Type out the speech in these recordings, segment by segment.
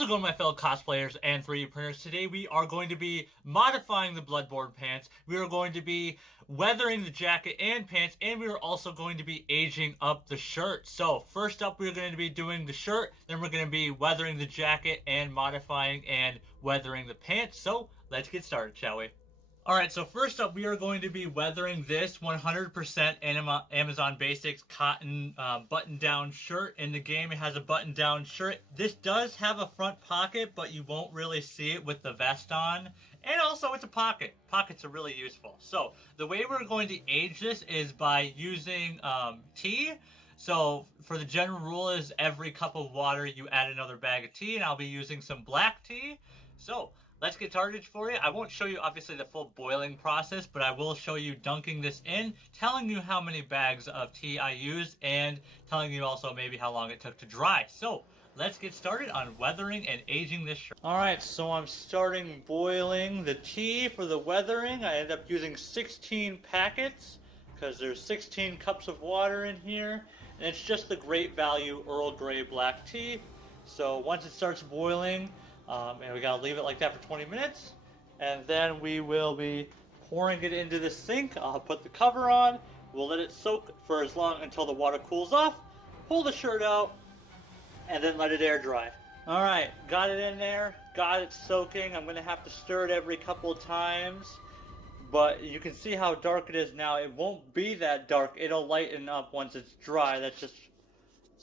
How's it going, my fellow cosplayers and 3D printers? Today we are going to be modifying the bloodborne pants. We are going to be weathering the jacket and pants, and we are also going to be aging up the shirt. So first up, we're going to be doing the shirt, then we're going to be weathering the jacket and modifying and weathering the pants. So let's get started, shall we? Alright, so first up, we are going to be weathering this 100% Amazon Basics cotton button-down shirt. In the game, it has a button-down shirt. This does have a front pocket, but you won't really see it with the vest on. And also, it's a pocket. Pockets are really useful. So, the way we're going to age this is by using tea. So, for the general rule is every cup of water, you add another bag of tea, and I'll be using some black tea. So, let's get started for you. I won't show you obviously the full boiling process, but I will show you dunking this in, telling you how many bags of tea I used, and telling you also maybe how long it took to dry. So let's get started on weathering and aging this shirt. Alright, so I'm starting boiling the tea for the weathering. I end up using 16 packets because there's 16 cups of water in here, and it's just the Great Value Earl Grey black tea. So once it starts boiling, and we gotta leave it like that for 20 minutes, and then we will be pouring it into the sink. I'll put the cover on, we'll let it soak for as long until the water cools off, pull the shirt out, and then let it air dry. Alright, got it in there, got it soaking. I'm gonna have to stir it every couple of times, but you can see how dark it is now. It won't be that dark, it'll lighten up once it's dry.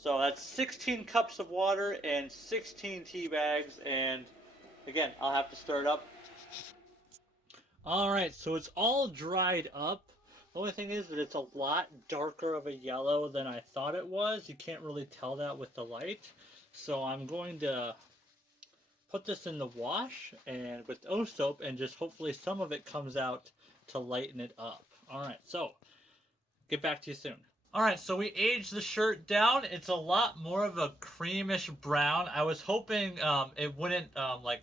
So that's 16 cups of water and 16 tea bags, and again, I'll have to stir it up. Alright, so it's all dried up. The only thing is that it's a lot darker of a yellow than I thought it was. You can't really tell that with the light. So I'm going to put this in the wash and with O soap, and just hopefully some of it comes out to lighten it up. Alright, so get back to you soon. Alright, so we aged the shirt down. It's a lot more of a creamish brown. I was hoping it wouldn't like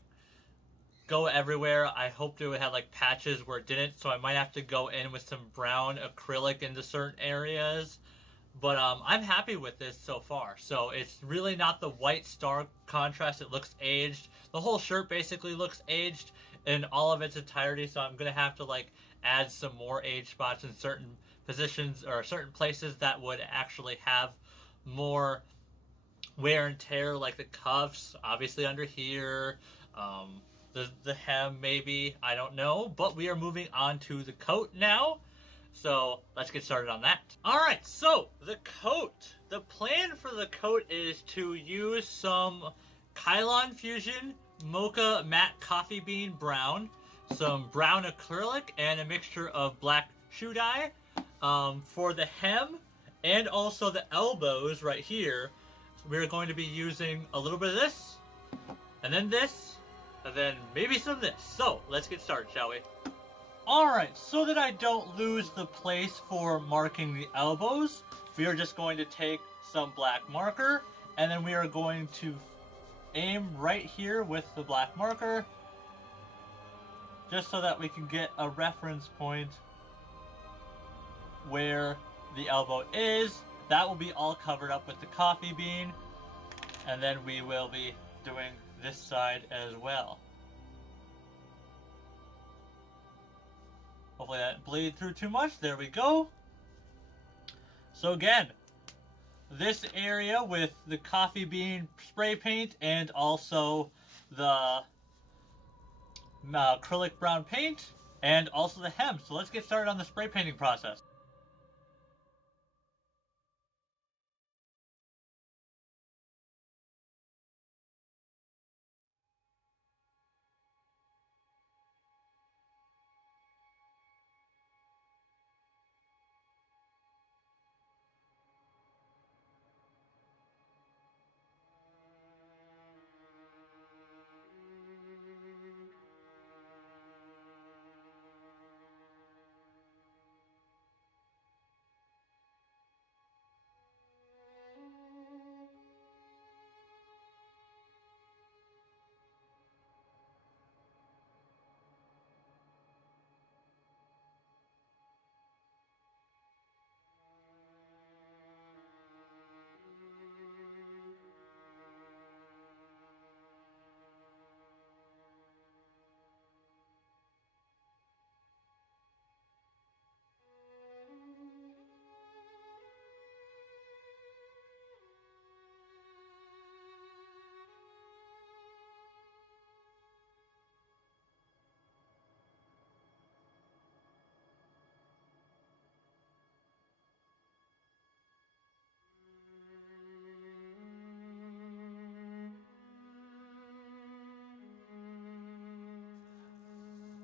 go everywhere. I hoped it would have like patches where it didn't, so I might have to go in with some brown acrylic into certain areas. But I'm happy with this so far. So it's really not the white stark contrast. It looks aged. The whole shirt basically looks aged in all of its entirety, so I'm going to have to like add some more age spots in certain positions or certain places that would actually have more wear and tear, like the cuffs, obviously under here, the hem maybe, I don't know. But we are moving on to the coat now. So let's get started on that. Alright, so the coat. The plan for the coat is to use some Kylon Fusion Mocha Matte Coffee Bean Brown, some brown acrylic, and a mixture of black shoe dye. For the hem and also the elbows right here, we're going to be using a little bit of this, and then this, and then maybe some of this. So let's get started, shall we? Alright, so that I don't lose the place for marking the elbows, we are just going to take some black marker, and then we are going to aim right here with the black marker, just so that we can get a reference point where the elbow is. That will be all covered up with the coffee bean, and then we will be doing this side as well. Hopefully that didn't bleed through too much. There we go. So again, this area with the coffee bean spray paint and also the acrylic brown paint and also the hem. So let's get started on the spray painting process.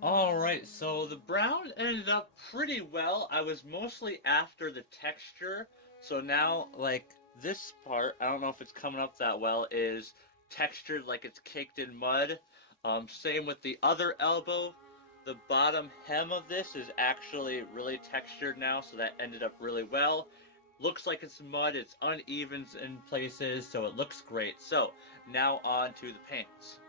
Alright, so the brown ended up pretty well. I was mostly after the texture. So now, like, this part, I don't know if it's coming up that well, is textured like it's caked in mud. Same with the other elbow. The bottom hem of this is actually really textured now, so that ended up really well. Looks like it's mud, it's uneven in places, so it looks great. So, now on to the paints.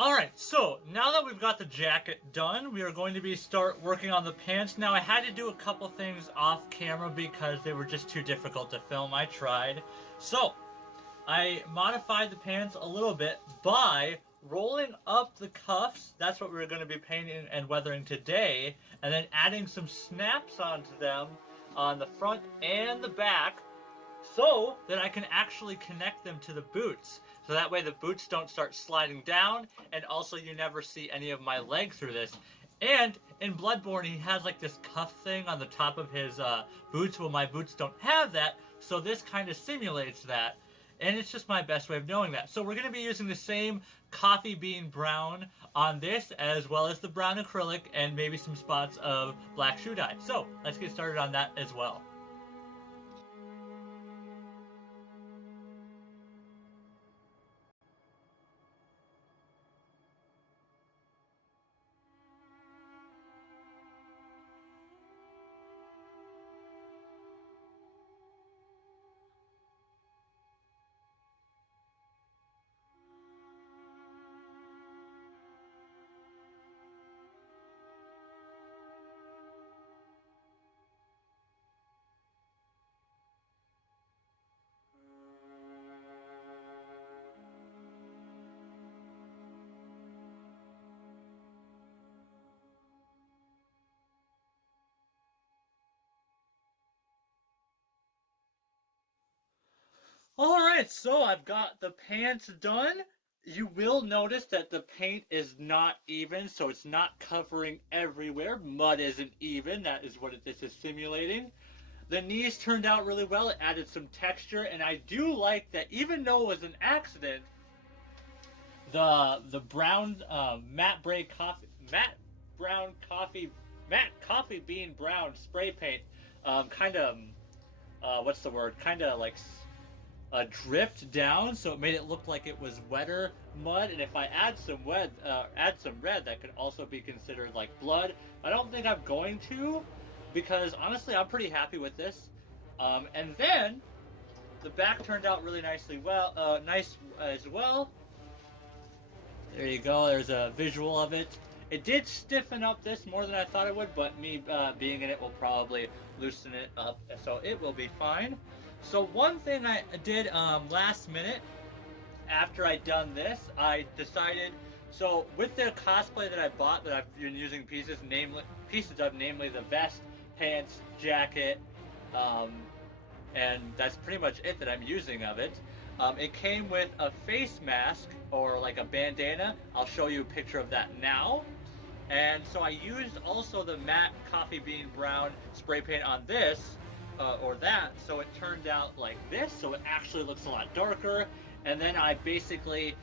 Alright, so now that we've got the jacket done, we are going to start working on the pants. Now, I had to do a couple things off camera because they were just too difficult to film. I tried. So, I modified the pants a little bit by rolling up the cuffs. That's what we're going to be painting and weathering today. And then adding some snaps onto them on the front and the back so that I can actually connect them to the boots. So that way the boots don't start sliding down, and also you never see any of my leg through this. And in Bloodborne, he has like this cuff thing on the top of his boots. Well, my boots don't have that, so this kind of simulates that. And it's just my best way of knowing that. So we're going to be using the same coffee bean brown on this, as well as the brown acrylic, and maybe some spots of black shoe dye. So let's get started on that as well. Alright, so I've got the pants done. You will notice that the paint is not even, so it's not covering everywhere. Mud isn't even, that is what this is simulating. The knees turned out really well, it added some texture, and I do like that even though it was an accident, the brown matte coffee bean brown spray paint kind of what's the word? Kind of like dripped down, so it made it look like it was wetter mud. And if I add some red, that could also be considered like blood. I don't think I'm going to, because honestly, I'm pretty happy with this. And then the back turned out really nice as well. There you go. There's a visual of it. It did stiffen up this more than I thought it would, but me being in it will probably loosen it up, so it will be fine. So one thing I did last minute, after I'd done this, I decided, so with the cosplay that I bought, that I've been using pieces of, namely the vest, pants, jacket, and that's pretty much it that I'm using of it. It came with a face mask, or like a bandana. I'll show you a picture of that now. And so I used also the matte coffee bean brown spray paint on this, or that, so it turned out like this, so it actually looks a lot darker. And then I basically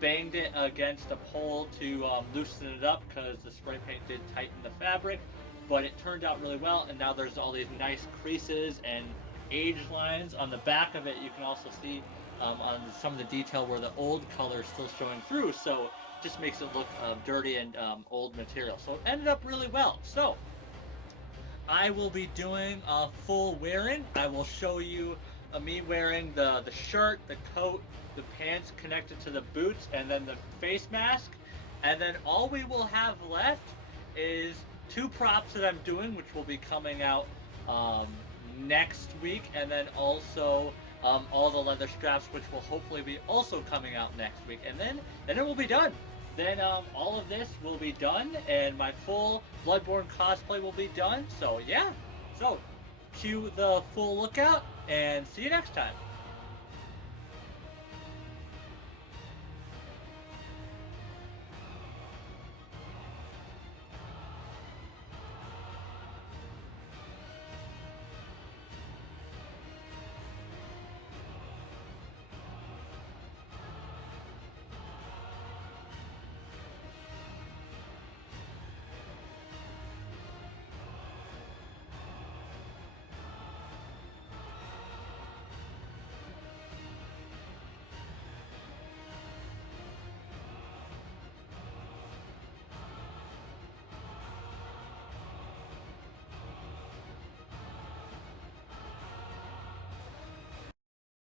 banged it against a pole to loosen it up, because the spray paint did tighten the fabric, but it turned out really well. And now there's all these nice creases and age lines on the back of it. You can also see on some of the detail where the old color is still showing through, so it just makes it look dirty and old material. So it ended up really well. So I will be doing a full wearing. I will show you me wearing the shirt, the coat, the pants connected to the boots, and then the face mask. And then all we will have left is two props that I'm doing, which will be coming out next week, and then also all the leather straps, which will hopefully be also coming out next week. And then it will be done. Then all of this will be done, and my full Bloodborne cosplay will be done. So yeah, so cue the full lookout, and see you next time.